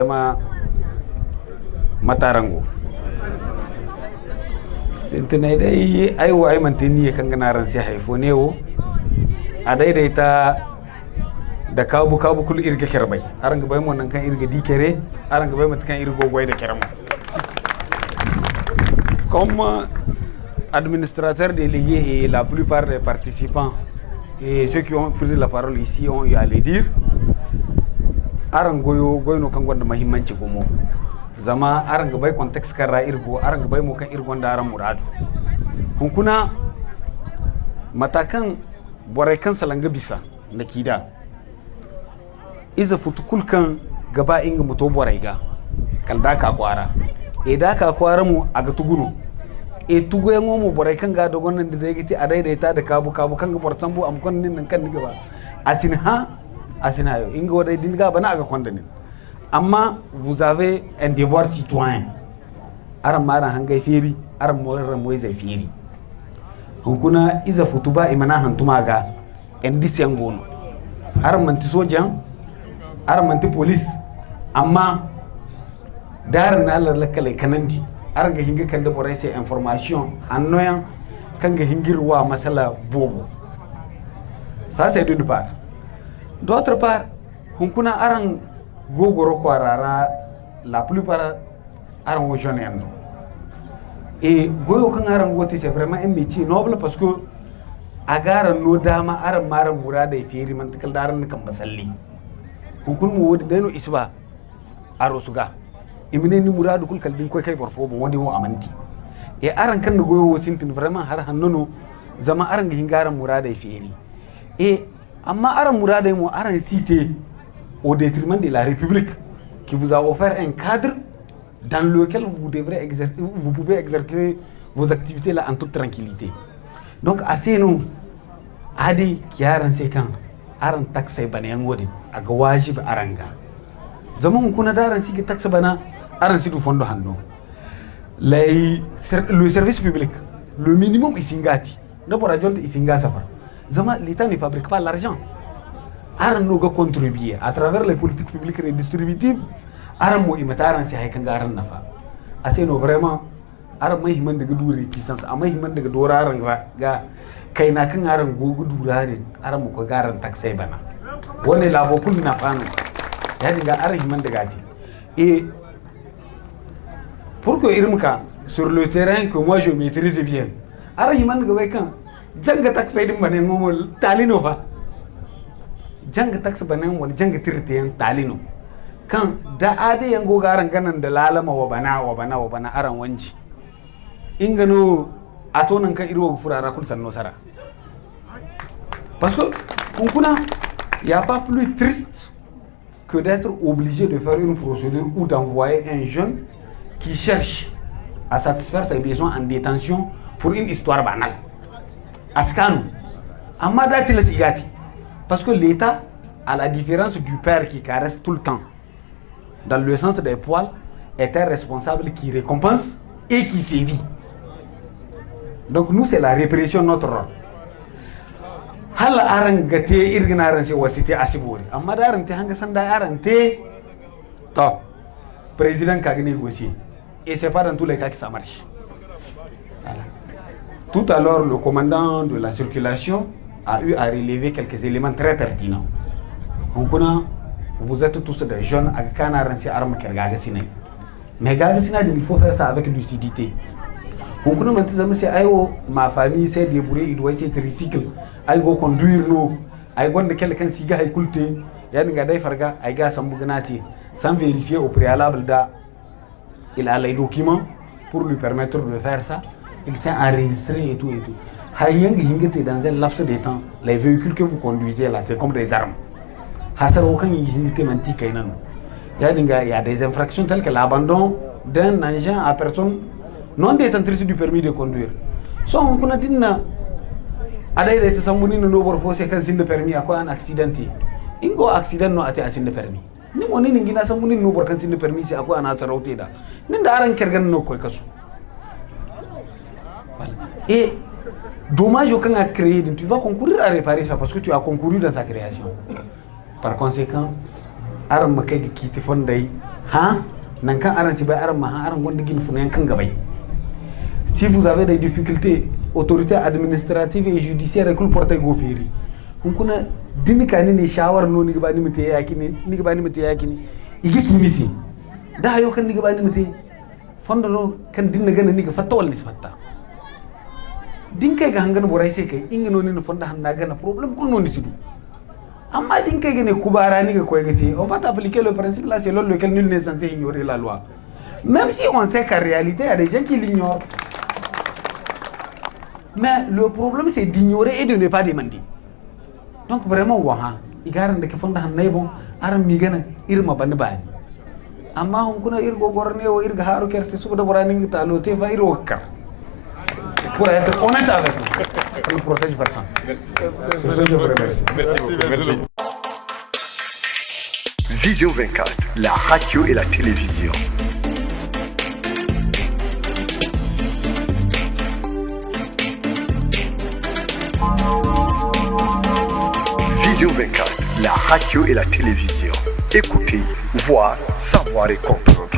ma matarango sintinai dai aiwo ai mantini kan ganaran sai haifo ne wo a daidaita da kabu kul irga kerbai aranga bai mon nan kan irga dikere aranga bai mat kan irgo goy da kermo comme administrateur délégué et la plupart des participants et ceux qui ont pris la parole ici ont eu à le dire aran goyno kan gonda mahimmanci gomo zama aran bai context kan ra irgo aran bai mo kan irgon da aran muradu hunkuna matakan borai kan salanga bisa na kida iza futukul kan gaba inga muto borai ga kalda ka kwara e da ka kwara mu aga tugunu e tugo yango mu borai kan ga dogon nan da dai a daidaita da kabu kan ga bortambu am kon nin kan ni gaba asina yo inga wadai dinga bana aga kondanin amma vous avez un devoir citoyen aran mara hangai feri aran mo zai feri hunkuna iza futuba imana hantuma ga en disen gono aran manti sojan aran manti police amma daran na Allah lakale kanandi aran ga hinga kan da borai sai information annoyan kan ga hingirwa masala bobo ça c'est d'une part. D'autre part, hunkuna aran gogoro kwarara la plupart aran jeunes yando. Et goyo kan aran goti c'est vraiment un métier noble parce que agara no dama aran maran murada e feri man tikal daran kan basalli. Hunkun mu wodi deno isba aro suga. Imine ni muradu kul kal din koy kay borfo bo wodi wo amanti. Et aran kan goyo wo sintin vraiment har hannono zama aran hingaran murada e feri. Et amma aran muradai mo aran cité au détriment de la République qui vous a offert un cadre dans lequel vous pouvez exercer vos activités là en toute tranquillité. Donc assez nous adi ki aran sai kan aran taxai bana yan wodi aga wajib aranga zaman kuna da aran sigi taxa bana aran sidu fondo hanno le service public le minimum isingati d'abord ajonte isinga safar. L'État ne fabrique pas l'argent. Aran no ga contribuer à travers les politiques publiques redistributives. Aran mo imata aran si hay kan garan nafa. Assez no vraiment aran mai himan daga dure puissance amma himan daga dora aran ga kai na kan aran gogu dura ne aran mo ko garan taxai bana. Wone labo kul na fanu. Ya dinga aran himan daga ti. Et pour que irmka sur le terrain que moi je maîtrise bien. Aran himan daga bai kan janga taxi din bane ngomol talino fa janga taxi bane wal janga tirtiyan talino kan da ade yango garan ganan da lalama wa bana aran wanci ingano atonan kan irwo furara kul sanno sara parce que kunkuna y a pas plus triste que d'être obligé de faire une procédure ou d'envoyer un jeune qui cherche à satisfaire ses besoins en détention pour une histoire banale. Askanu, amma dati la sigati, parce que l'État, à la différence du père qui caresse tout le temps, dans le sens des poils, est un responsable qui récompense et qui sévit. Donc nous, c'est la répression notre rôle. Hal arangate irginaran se wasite asibori, amma darante hanga sanda arante, to président kage négocier, et c'est pas dans tous les cas que ça marche. Voilà. Tout à l'heure, le commandant de la circulation a eu à relever quelques éléments très pertinents. Vous êtes tous des jeunes, mais il faut faire ça avec lucidité. Ma famille s'est débrouillée, il doit essayer de recycler, il doit conduire nous, il doit quelqu'un qui a écouté, sans vérifier au préalable, il a les documents pour lui permettre de faire ça. Il s'est enregistré et tout. Dans un laps de temps, les véhicules que vous conduisez là, c'est comme des armes. Il y a des infractions telles que l'abandon d'un engin à personne non détentrice du permis de conduire. So on a dit que les personnes no borfose kan sin de permis à quoi un accident. Ingo accident no ate asin de permis. Ni moni ngina samuni no bor kan sin de permis c'est à quoi un atarauté da. Ninda aran kergan no koy kasu. Et dommage aucun a créé, tu vas concourir à réparer ça parce que tu as concouru dans sa création. Par conséquent, arme qui te fondait Si vous avez des difficultés, autorités administratives et judiciaires et que le portail gofiri. On connaît dinikani ni shawar no ni gabani mete yakini ni gabani mete yakini igi kimisi da hayo kan ni gabani mete fondo no kan dinna gana ni ga fatta wal nisfatta dinkay ga hangana boray se kay inga no ni fonda hanna gana problème ko non sidu amma dinkay ga ne kubara ni ga koy gati on va appliquer le principe là selon lequel nul n'est censé ignorer la loi, même si on sait qu'en réalité il y a des gens qui l'ignorent. Mais le problème c'est d'ignorer et de ne pas demander. Donc vraiment waha igaran da ke fonda hannay bon aran mi gana irma ban bani amma hon kuna irgo gorne o irga haro kerte suba borani ngi talo te fa iro wakkar pour être honnête avec nous, on protège personne. Merci. Je vous remercie. Merci. Vision 24, la radio et la télévision. Vision 24, la radio et la télévision. Écoutez, voir, savoir et comprendre.